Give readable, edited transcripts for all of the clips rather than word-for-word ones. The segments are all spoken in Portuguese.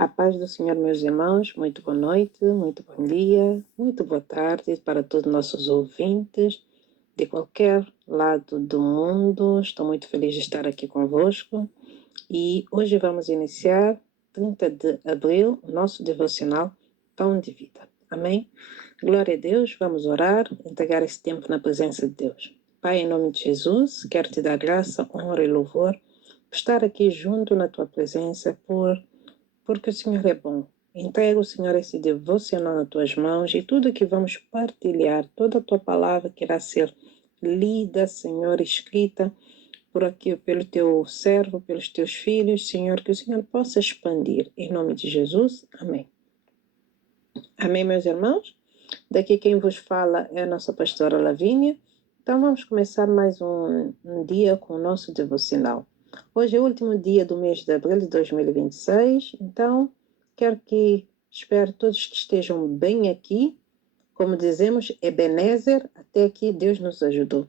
A paz do Senhor, meus irmãos, muito boa noite, muito bom dia, muito boa tarde para todos os nossos ouvintes de qualquer lado do mundo. Estou muito feliz de estar aqui convosco e hoje vamos iniciar, 30 de abril, o nosso devocional Pão de Vida. Amém? Glória a Deus, vamos orar, entregar esse tempo na presença de Deus. Pai, em nome de Jesus, quero te dar graça, honra e louvor por estar aqui junto na tua presença, porque o Senhor é bom. Entrego, Senhor, esse devocional nas tuas mãos e tudo que vamos partilhar, toda a tua palavra que irá ser lida, Senhor, escrita por aqui, pelo teu servo, pelos teus filhos, Senhor, que o Senhor possa expandir. Em nome de Jesus, amém. Amém, meus irmãos? Daqui quem vos fala é a nossa pastora Lavínia. Então vamos começar mais um dia com o nosso devocional. Hoje é o último dia do mês de abril de 2026, então espero todos que estejam bem aqui. Como dizemos, Ebenezer, até aqui Deus nos ajudou.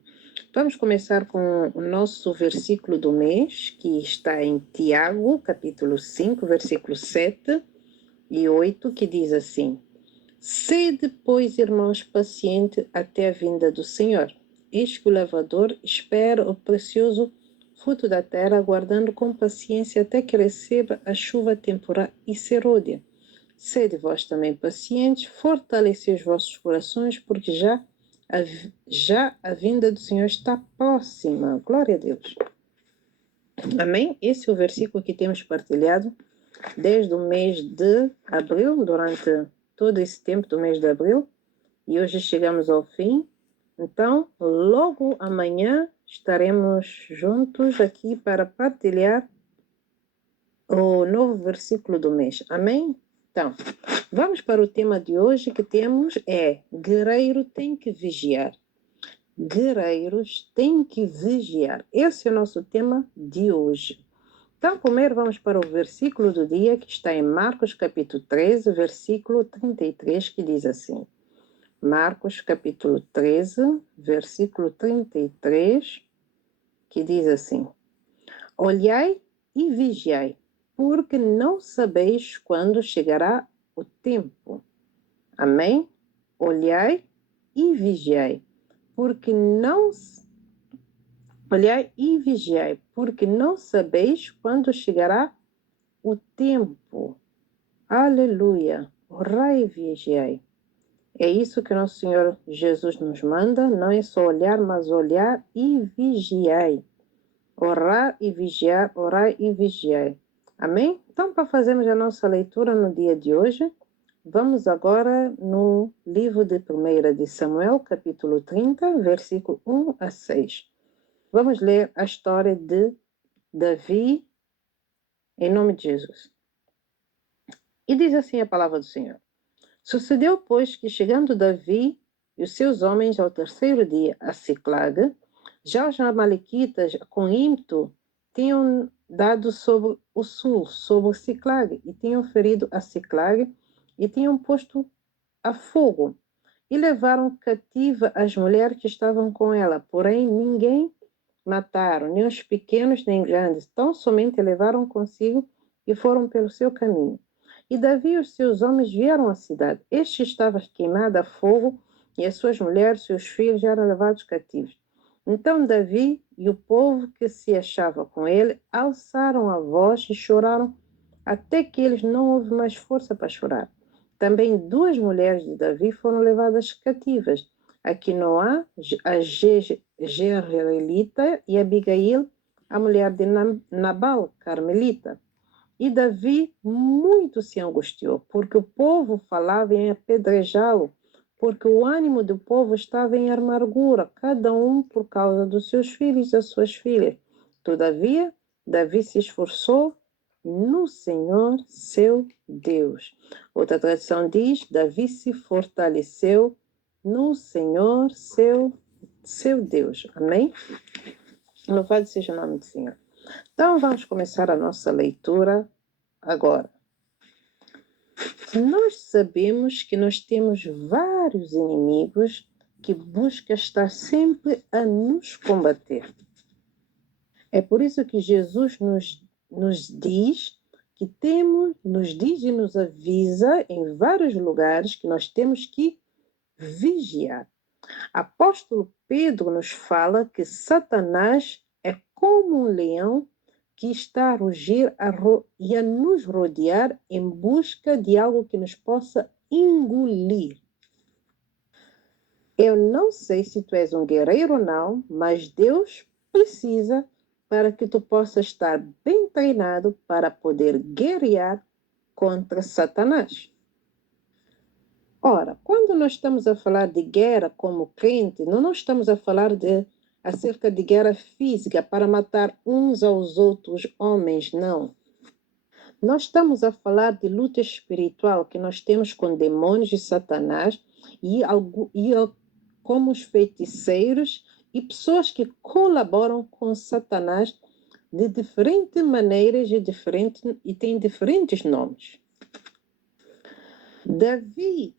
Vamos começar com o nosso versículo do mês, que está em Tiago, capítulo 5, versículo 7 e 8, que diz assim: Sede, pois, irmãos, paciente até a vinda do Senhor. Eis que o lavrador espera o precioso fruto da terra, aguardando com paciência até que receba a chuva temporal e serôdia. Sede vós também pacientes, fortalecei os vossos corações, porque já a vinda do Senhor está próxima. Glória a Deus. Amém? Esse é o versículo que temos partilhado desde o mês de abril, durante todo esse tempo do mês de abril, e hoje chegamos ao fim. Então, logo amanhã estaremos juntos aqui para partilhar o novo versículo do mês. Amém? Então, vamos para o tema de hoje que temos guerreiro tem que vigiar. Guerreiros têm que vigiar. Esse é o nosso tema de hoje. Então, primeiro vamos para o versículo do dia, que está em Marcos capítulo 13, versículo 33, que diz assim. Marcos capítulo 13, versículo 33, que diz assim: Olhai e vigiai, porque não sabeis quando chegará o tempo. Amém? Olhai e vigiai, porque não Olhai e vigiai, porque não sabeis quando chegará o tempo. Aleluia. Orai e vigiai. É isso que nosso Senhor Jesus nos manda, não é só olhar, mas olhar e vigiai. Orar e vigiar, orar e vigiai. Amém? Então, para fazermos a nossa leitura no dia de hoje, vamos agora no livro de 1 de Samuel, capítulo 30, versículo 1 a 6. Vamos ler a história de Davi, em nome de Jesus. E diz assim a palavra do Senhor. Sucedeu, pois, que chegando Davi e os seus homens ao terceiro dia a Siclag, já os amalequitas com ímpeto tinham dado sobre o sul, sobre Siclag, e tinham ferido a Siclag, e tinham posto a fogo, e levaram cativa as mulheres que estavam com ela, porém ninguém mataram, nem os pequenos nem grandes, tão somente levaram consigo e foram pelo seu caminho. E Davi e os seus homens vieram à cidade. Este estava queimado a fogo, e as suas mulheres e seus filhos eram levados cativos. Então Davi e o povo que se achava com ele alçaram a voz e choraram até que eles não houve mais força para chorar. Também duas mulheres de Davi foram levadas cativas, Aquinoá, a Jezreelita, e Abigail, a mulher de Nabal, Carmelita. E Davi muito se angustiou, porque o povo falava em apedrejá-lo, porque o ânimo do povo estava em amargura, cada um por causa dos seus filhos e das suas filhas. Todavia, Davi se esforçou no Senhor, seu Deus. Outra tradução diz: Davi se fortaleceu no Senhor, seu Deus. Amém? Louvado seja o nome do Senhor. Então, vamos começar a nossa leitura agora. Nós sabemos que nós temos vários inimigos que buscam estar sempre a nos combater. É por isso que Jesus nos diz que temos, nos diz e nos avisa em vários lugares que nós temos que vigiar. Apóstolo Pedro nos fala que Satanás é como um leão que está a rugir e a nos rodear em busca de algo que nos possa engolir. Eu não sei se tu és um guerreiro ou não, mas Deus precisa para que tu possas estar bem treinado para poder guerrear contra Satanás. Ora, quando nós estamos a falar de guerra como crente, não estamos a falar acerca de guerra física para matar uns aos outros homens, não. Nós estamos a falar de luta espiritual que nós temos com demônios e Satanás e como os feiticeiros e pessoas que colaboram com Satanás de diferentes maneiras e têm diferentes nomes. Davi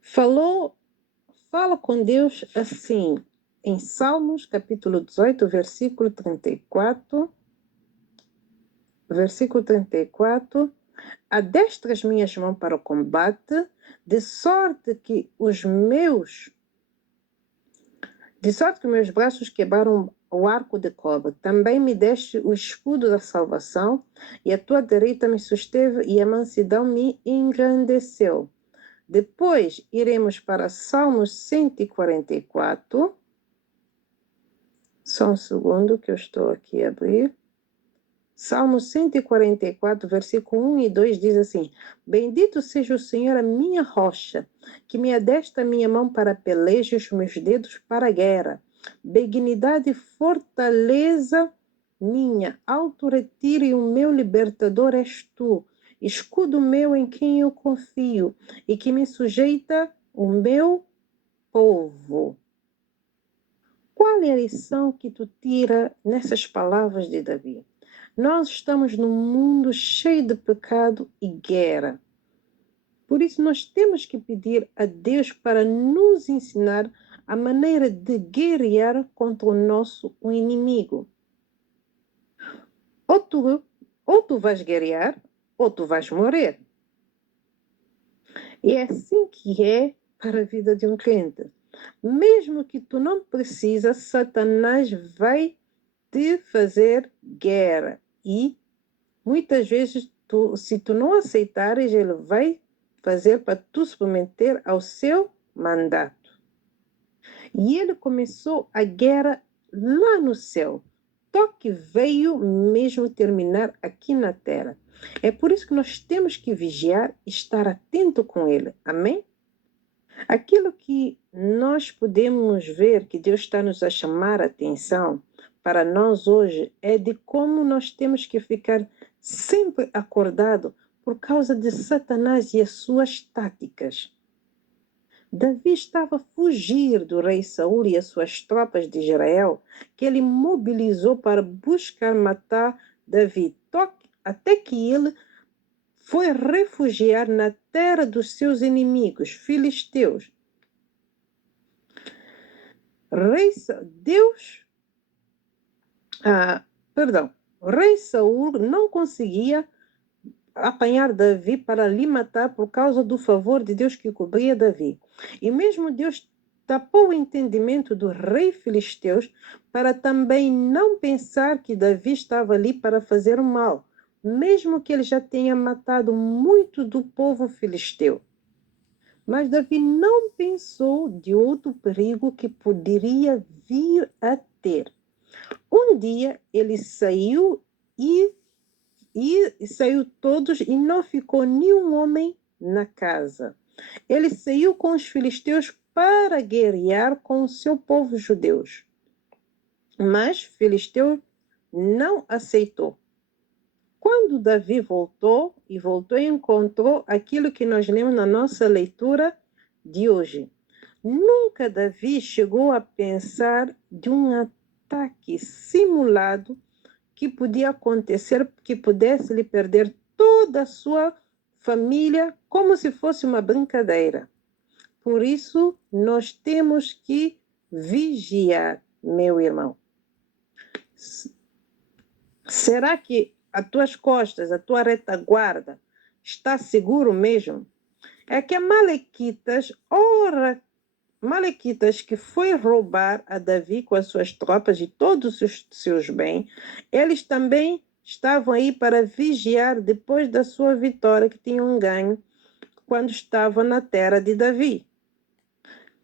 fala com Deus assim, em Salmos, capítulo 18, versículo 34. Versículo 34. Adestra as minhas mãos para o combate, de sorte que meus braços quebraram o arco de cobre. Também me deste o escudo da salvação, e a tua direita me susteve, e a mansidão me engrandeceu. Depois iremos para Salmos 144. Só um segundo que eu estou aqui a abrir. Salmo 144, versículo 1 e 2 diz assim: Bendito seja o Senhor, a minha rocha, que me adestra a minha mão para a peleja e os meus dedos para a guerra. Benignidade e fortaleza minha, alto retiro e o meu libertador és tu, escudo meu em quem eu confio, e que me sujeita o meu povo. Qual é a lição que tu tira nessas palavras de Davi? Nós estamos num mundo cheio de pecado e guerra. Por isso, nós temos que pedir a Deus para nos ensinar a maneira de guerrear contra o nosso inimigo. Ou tu vais guerrear, ou tu vais morrer. E é assim que é para a vida de um crente. Mesmo que tu não precisas, Satanás vai te fazer guerra. E muitas vezes, se tu não aceitares, ele vai fazer para tu submeter ao seu mandato. E ele começou a guerra lá no céu, só que veio mesmo terminar aqui na terra. É por isso que nós temos que vigiar e estar atento com ele. Amém? Aquilo que nós podemos ver que Deus está nos a chamar a atenção para nós hoje é de como nós temos que ficar sempre acordado por causa de Satanás e as suas táticas. Davi estava a fugir do rei Saul e as suas tropas de Israel, que ele mobilizou para buscar matar Davi, até que ele foi refugiar na terra dos seus inimigos, filisteus. Rei Saul não conseguia apanhar Davi para lhe matar por causa do favor de Deus que cobria Davi. E mesmo Deus tapou o entendimento do rei filisteus para também não pensar que Davi estava ali para fazer o mal, mesmo que ele já tenha matado muito do povo filisteu. Mas Davi não pensou de outro perigo que poderia vir a ter. Um dia ele saiu e saiu todos e não ficou nenhum homem na casa. Ele saiu com os filisteus para guerrear com o seu povo judeus. Mas Filisteu não aceitou. Quando Davi voltou e encontrou aquilo que nós lemos na nossa leitura de hoje. Nunca Davi chegou a pensar de um ataque simulado que podia acontecer, que pudesse lhe perder toda a sua família, como se fosse uma brincadeira. Por isso, nós temos que vigiar, meu irmão. Será que as tuas costas, a tua retaguarda, está seguro mesmo? É que Malequitas que foi roubar a Davi com as suas tropas e todos os seus bens, eles também estavam aí para vigiar depois da sua vitória que tinham ganho quando estavam na terra de Davi.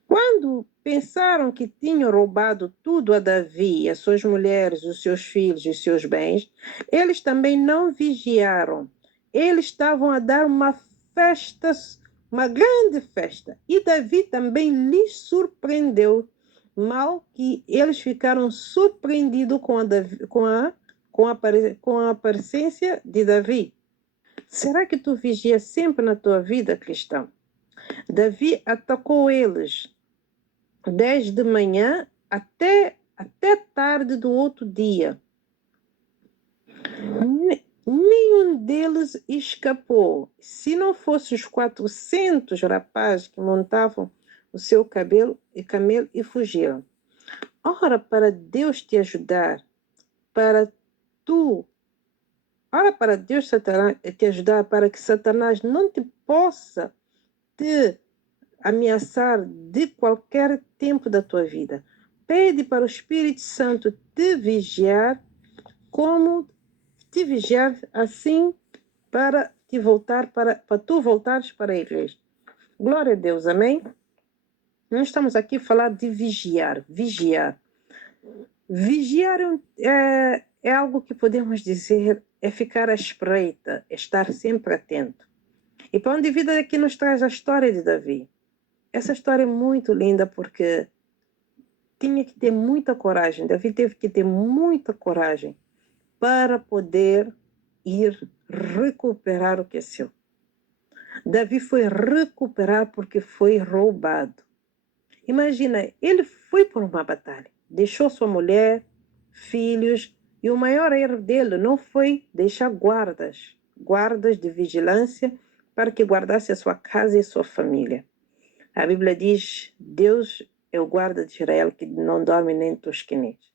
Quando pensaram que tinham roubado tudo a Davi, as suas mulheres, os seus filhos e os seus bens, eles também não vigiaram. Eles estavam a dar uma festa, uma grande festa. E Davi também lhes surpreendeu, mal que eles ficaram surpreendidos com a aparência de Davi. Será que tu vigias sempre na tua vida, cristão? Davi atacou eles desde manhã até tarde do outro dia. Nenhum deles escapou. Se não fossem os 400 rapazes que montavam o seu camelo e fugiram. Ora para Deus te ajudar, ora para Deus te ajudar para que Satanás não te possa te ameaçar de qualquer tempo da tua vida. Pede para o Espírito Santo te vigiar, como te vigiar assim para tu voltares para a igreja. Glória a Deus, amém? Nós estamos aqui a falar de vigiar. Vigiar é algo que podemos dizer é ficar à espreita, é estar sempre atento. E Pão de Vida aqui nos traz a história de Davi. Essa história é muito linda porque tinha que ter muita coragem. Davi teve que ter muita coragem para poder ir recuperar o que é seu. Davi foi recuperar porque foi roubado. Imagina, ele foi por uma batalha, deixou sua mulher, filhos, e o maior erro dele não foi deixar guardas de vigilância para que guardasse a sua casa e a sua família. A Bíblia diz, Deus é o guarda de Israel que não dorme nem tosquenete.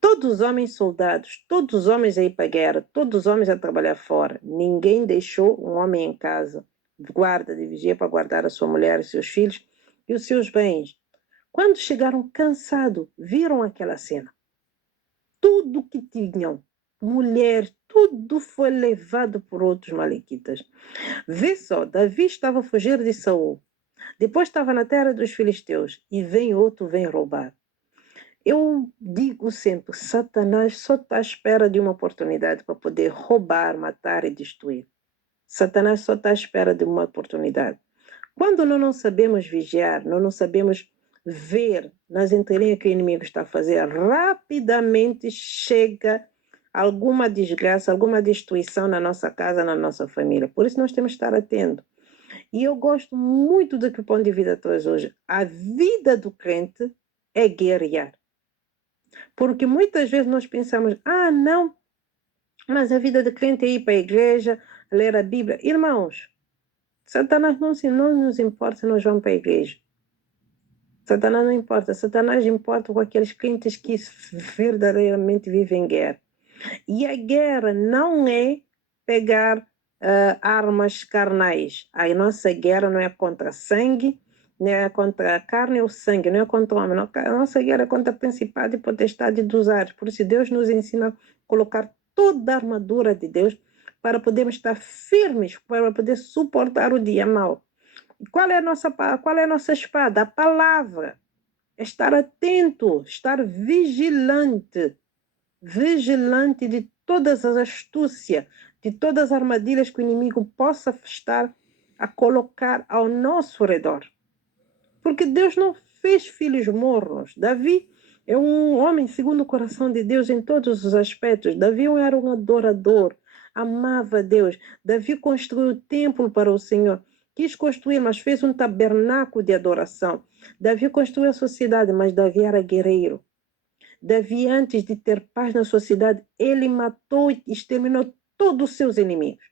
Todos os homens soldados, todos os homens a ir para a guerra, todos os homens a trabalhar fora. Ninguém deixou um homem em casa, guarda de vigia para guardar a sua mulher, os seus filhos e os seus bens. Quando chegaram cansados, viram aquela cena. Tudo que tinham, mulher, tudo foi levado por outros malequitas. Vê só, Davi estava a fugir de Saul. Depois estava na terra dos filisteus e vem roubar. Eu digo sempre, Satanás só está à espera de uma oportunidade para poder roubar, matar e destruir. Satanás só está à espera de uma oportunidade. Quando nós não sabemos vigiar, nós não sabemos ver nas entrelinhas que o inimigo está a fazer, rapidamente chega alguma desgraça, alguma destruição na nossa casa, na nossa família. Por isso nós temos que estar atentos. E eu gosto muito do que o Pão de Vida traz hoje. A vida do crente é guerrear. Porque muitas vezes nós pensamos, não, mas a vida do crente é ir para a igreja, ler a Bíblia. Irmãos, Satanás não nos importa se nós vamos para a igreja. Satanás não importa. Satanás importa com aqueles crentes que verdadeiramente vivem guerra. E a guerra não é pegar armas carnais. A nossa guerra não é contra sangue, não é contra a carne ou sangue, não é contra o homem. A nossa guerra é contra a principado e potestade dos ares. Por isso Deus nos ensina a colocar toda a armadura de Deus para podermos estar firmes, para poder suportar o dia mau. Qual é a nossa espada? A palavra. É estar atento, estar vigilante de todas as astúcias, de todas as armadilhas que o inimigo possa estar a colocar ao nosso redor. Porque Deus não fez filhos mornos. Davi é um homem segundo o coração de Deus em todos os aspectos. Davi era um adorador, amava Deus. Davi construiu o templo para o Senhor. Quis construir, mas fez um tabernáculo de adoração. Davi construiu a sociedade, mas Davi era guerreiro. Davi, antes de ter paz na sua cidade, ele matou e exterminou todos os seus inimigos.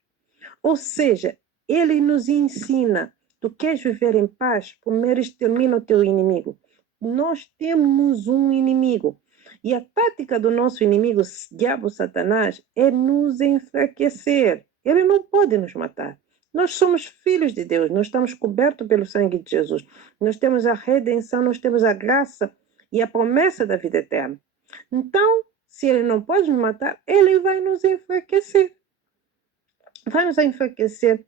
Ou seja, ele nos ensina, tu queres viver em paz? Primeiro extermina o teu inimigo. Nós temos um inimigo. E a tática do nosso inimigo, diabo Satanás, é nos enfraquecer. Ele não pode nos matar. Nós somos filhos de Deus, nós estamos cobertos pelo sangue de Jesus. Nós temos a redenção, nós temos a graça e a promessa da vida eterna. Então, se ele não pode nos matar, ele vai nos enfraquecer. Vai nos enfraquecer,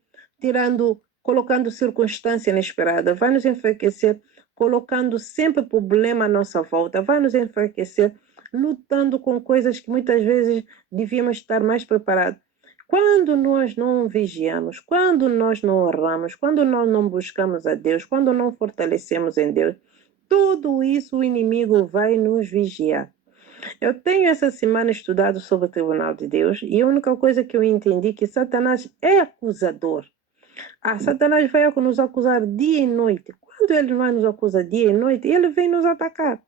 colocando circunstância inesperada, vai nos enfraquecer, colocando sempre problema à nossa volta, vai nos enfraquecer, lutando com coisas que muitas vezes devíamos estar mais preparados. Quando nós não vigiamos, quando nós não oramos, quando nós não buscamos a Deus, quando não fortalecemos em Deus, tudo isso o inimigo vai nos vigiar. Eu tenho essa semana estudado sobre o Tribunal de Deus e a única coisa que eu entendi é que Satanás é acusador. Satanás vai nos acusar dia e noite. Quando ele vai nos acusar dia e noite, ele vem nos atacar.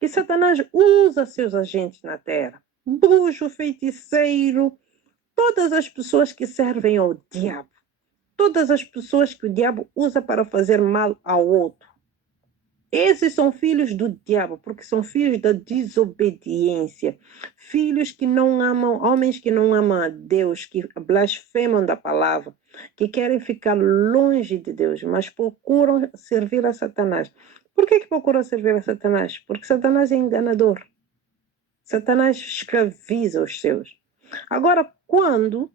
E Satanás usa seus agentes na terra. Bruxo, feiticeiro, todas as pessoas que servem ao diabo. Todas as pessoas que o diabo usa para fazer mal ao outro. Esses são filhos do diabo, porque são filhos da desobediência. Filhos que não amam, homens que não amam a Deus, que blasfemam da palavra, que querem ficar longe de Deus, mas procuram servir a Satanás. Por que procuram servir a Satanás? Porque Satanás é enganador. Satanás escraviza os seus. Agora, quando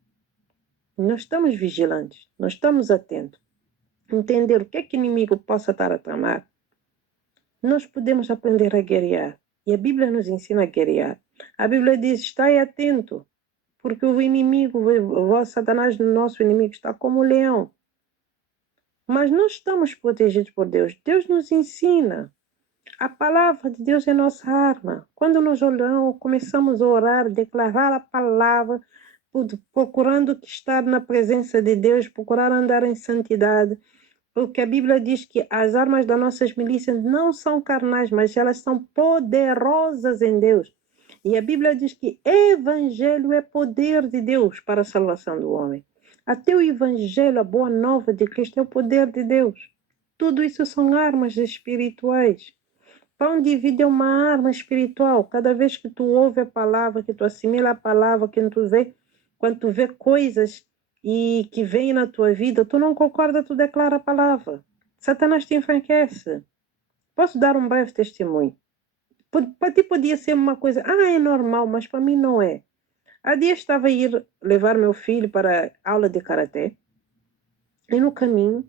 nós estamos vigilantes, nós estamos atentos, entender o que é que o inimigo possa estar a tramar, nós podemos aprender a guerrear. E a Bíblia nos ensina a guerrear. A Bíblia diz, estai atento, porque o inimigo, o Satanás, nosso inimigo, está como um leão. Mas nós estamos protegidos por Deus. Deus nos ensina. A palavra de Deus é nossa arma. Quando nós oramos, começamos a orar, declarar a palavra, procurando estar na presença de Deus, procurar andar em santidade, porque a Bíblia diz que as armas das nossas milícias não são carnais, mas elas são poderosas em Deus. E a Bíblia diz que evangelho é poder de Deus para a salvação do homem. Até o evangelho, a boa nova de Cristo, é o poder de Deus. Tudo isso são armas espirituais. Pão de vida é uma arma espiritual. Cada vez que tu ouve a palavra, que tu assimila a palavra, que quando tu vê coisas e que vem na tua vida, tu não concorda, tu declara a palavra. Satanás te enfraquece. Posso dar um breve testemunho? Para ti podia ser uma coisa, é normal, mas para mim não é. Há dias estava a ir levar meu filho para a aula de karatê e no caminho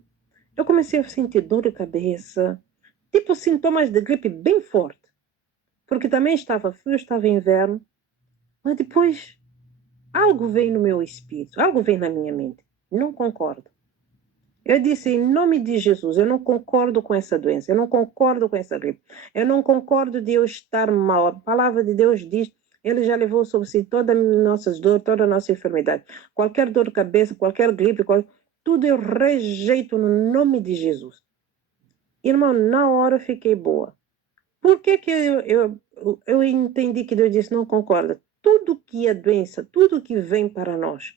eu comecei a sentir dor de cabeça, tipo sintomas de gripe bem forte, porque também estava frio, estava inverno, mas depois algo veio no meu espírito, algo veio na minha mente. Não concordo. Eu disse, em nome de Jesus, eu não concordo com essa doença, eu não concordo com essa gripe, eu não concordo de eu estar mal. A palavra de Deus diz, ele já levou sobre si todas as nossas dores, toda a nossa enfermidade. Qualquer dor de cabeça, qualquer gripe, tudo eu rejeito no nome de Jesus. Irmão, na hora eu fiquei boa. Por que eu entendi que Deus disse, não concorda? Tudo que é doença, tudo que vem para nós,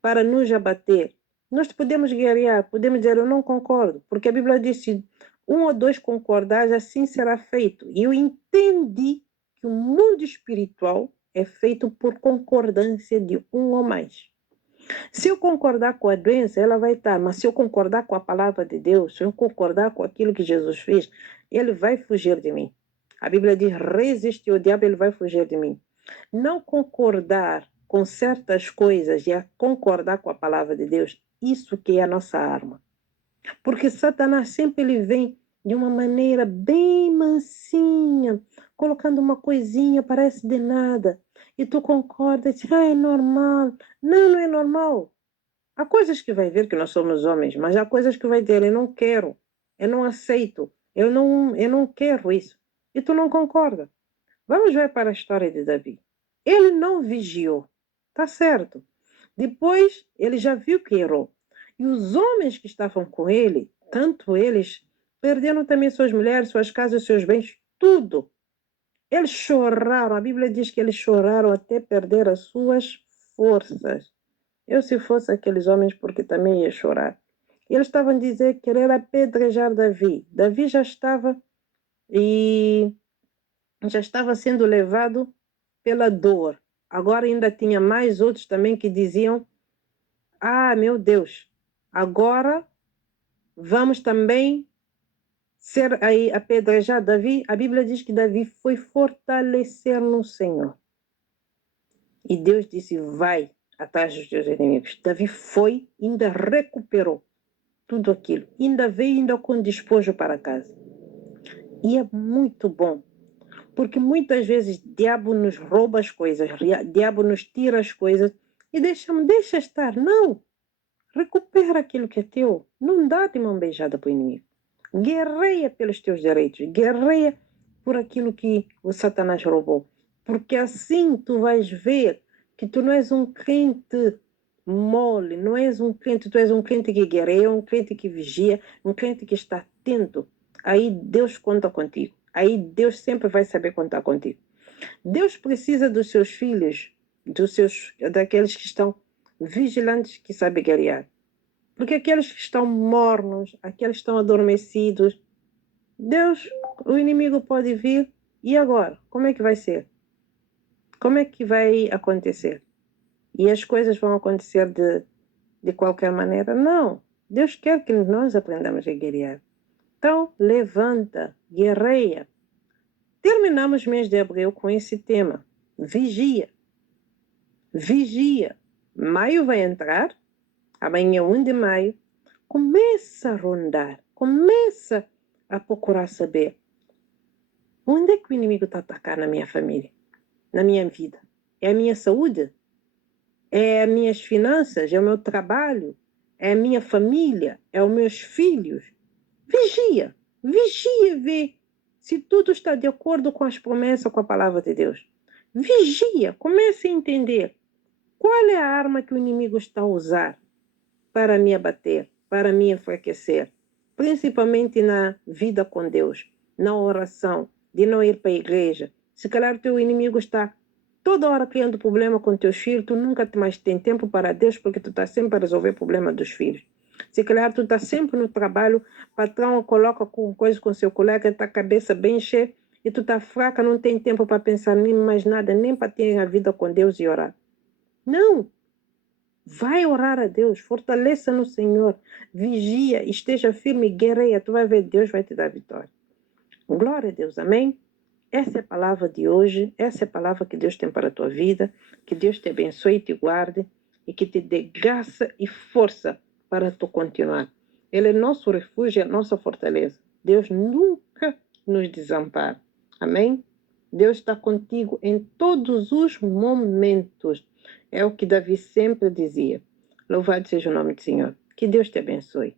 para nos abater, nós podemos guerrear, podemos dizer, eu não concordo, porque a Bíblia diz, se um ou dois concordares, assim será feito. E eu entendi que o mundo espiritual é feito por concordância de um ou mais. Se eu concordar com a doença, ela vai estar, mas se eu concordar com a palavra de Deus, se eu concordar com aquilo que Jesus fez, ele vai fugir de mim. A Bíblia diz, resiste ao diabo, ele vai fugir de mim. Não concordar com certas coisas e a concordar com a palavra de Deus, isso que é a nossa arma. Porque Satanás sempre ele vem de uma maneira bem mansinha, colocando uma coisinha, parece de nada. E tu concorda, diz, é normal. Não, não é normal. Há coisas que vai ver que nós somos homens, mas há coisas que vai ter, eu não quero, eu não aceito, eu não quero isso. E tu não concorda. Vamos ver para a história de Davi. Ele não vigiou, tá certo. Depois ele já viu que errou. E os homens que estavam com ele, tanto eles, perderam também suas mulheres, suas casas, seus bens, tudo. Eles choraram, a Bíblia diz que eles choraram até perder as suas forças. Eu, se fosse aqueles homens, porque também ia chorar. Eles estavam a dizer, querer apedrejar Davi. Davi já estava e já estava sendo levado pela dor. Agora ainda tinha mais outros também que diziam: ah, meu Deus, agora vamos também ser aí apedrejar Davi. A Bíblia diz que Davi foi fortalecer no Senhor. E Deus disse: vai atrás dos teus inimigos. Davi foi, ainda recuperou tudo aquilo. Ainda veio ainda com despojo para casa. E é muito bom. Porque muitas vezes o diabo nos rouba as coisas, o diabo nos tira as coisas e deixa estar. Não! Recupera aquilo que é teu. Não dá de mão beijada para o inimigo. Guerreia pelos teus direitos. Guerreia por aquilo que o Satanás roubou. Porque assim tu vais ver que tu não és um crente mole, não és um crente, tu és um crente que guerreia, um crente que vigia, um crente que está atento. Aí Deus conta contigo. Aí Deus sempre vai saber contar contigo. Deus precisa dos seus filhos, daqueles que estão vigilantes, que sabem guerrear. Porque aqueles que estão mornos, aqueles que estão adormecidos, Deus, o inimigo pode vir, e agora? Como é que vai ser? Como é que vai acontecer? E as coisas vão acontecer de qualquer maneira? Não. Deus quer que nós aprendamos a guerrear. Então, levanta, guerreia. Terminamos o mês de abril com esse tema. Vigia. Vigia. Maio vai entrar, amanhã 1 de maio. Começa a rondar, começa a procurar saber onde é que o inimigo está atacando na minha família, na minha vida. É a minha saúde? É as minhas finanças? É o meu trabalho? É a minha família? É os meus filhos? Vigia, vigia e vê se tudo está de acordo com as promessas, com a palavra de Deus. Vigia, comece a entender qual é a arma que o inimigo está a usar para me abater, para me enfraquecer, principalmente na vida com Deus, na oração, de não ir para a igreja. Se calhar o teu inimigo está toda hora criando problema com teus filhos, tu nunca mais tem tempo para Deus porque tu está sempre a resolver o problema dos filhos. Se calhar tu está sempre no trabalho, patrão coloca com coisa com seu colega, está a cabeça bem cheia e tu está fraca, não tem tempo para pensar nem mais nada, nem para ter a vida com Deus e orar. Não! Vai orar a Deus, fortaleça no Senhor, vigia, esteja firme, guerreia, tu vai ver, Deus vai te dar vitória. Glória a Deus, amém? Essa é a palavra de hoje, essa é a palavra que Deus tem para a tua vida, que Deus te abençoe e te guarde, e que te dê graça e força para tu continuar. Ele é nosso refúgio, é nossa fortaleza. Deus nunca nos desampara, amém? Deus está contigo em todos os momentos. É o que Davi sempre dizia. Louvado seja o nome do Senhor. Que Deus te abençoe.